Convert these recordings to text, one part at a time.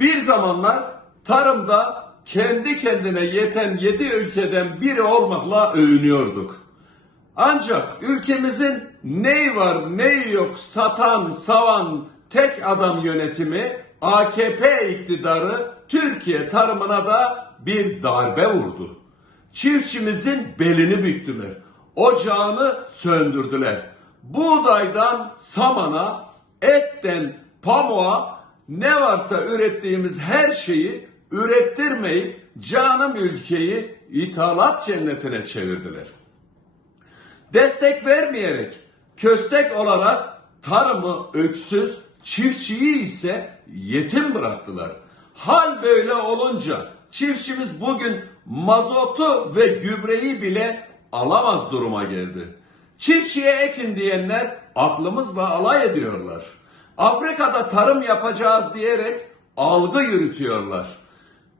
Bir zamanlar tarımda kendi kendine yeten yedi ülkeden biri olmakla övünüyorduk. Ancak ülkemizin neyi var neyi yok satan savan tek adam yönetimi AKP iktidarı Türkiye tarımına da bir darbe vurdu. Çiftçimizin belini büktüler. Ocağını söndürdüler. Buğdaydan samana, etten pamuğa ne varsa ürettiğimiz her şeyi ürettirmeyip canım ülkeyi ithalat cennetine çevirdiler destek vermeyerek köstek olarak tarımı öksüz, çiftçiyi ise yetim bıraktılar. Hal böyle olunca çiftçimiz bugün mazotu ve gübreyi bile alamaz duruma geldi. Çiftçiye ekin diyenler aklımızla alay ediyorlar. Afrika'da tarım yapacağız diyerek algı yürütüyorlar.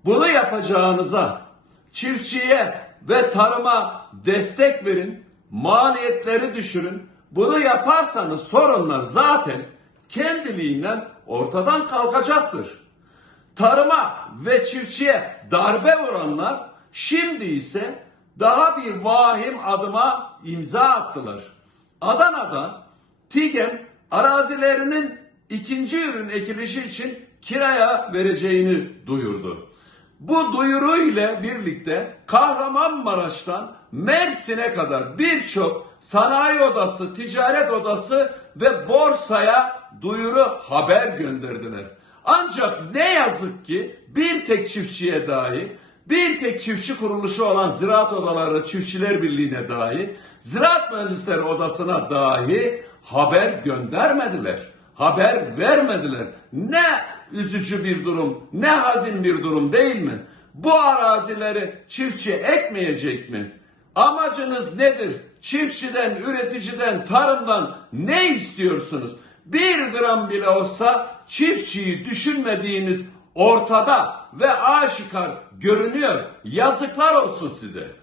Bunu yapacağınıza çiftçiye ve tarıma destek verin, maliyetleri düşürün. Bunu yaparsanız sorunlar zaten kendiliğinden ortadan kalkacaktır. Tarıma ve çiftçiye darbe vuranlar şimdi ise daha bir vahim adıma imza attılar. Adana'da TİGEM arazilerinin ikinci ürün ekilişi için kiraya vereceğini duyurdu. Bu duyuru ile birlikte Kahramanmaraş'tan Mersin'e kadar birçok sanayi odası, ticaret odası ve borsaya duyuru haber gönderdiler. Ancak ne yazık ki bir tek çiftçiye dahi bir tek çiftçi kuruluşu olan Ziraat Odaları Çiftçiler Birliği'ne dahi, Ziraat Mühendisleri Odası'na dahi haber göndermediler. Haber vermediler. Ne üzücü bir durum, ne hazin bir durum değil mi? Bu arazileri çiftçi ekmeyecek mi? Amacınız nedir? Çiftçiden, üreticiden, tarımdan ne istiyorsunuz? Bir gram bile olsa çiftçiyi düşünmediğiniz ortada ve aşikar görünüyor. Yazıklar olsun size.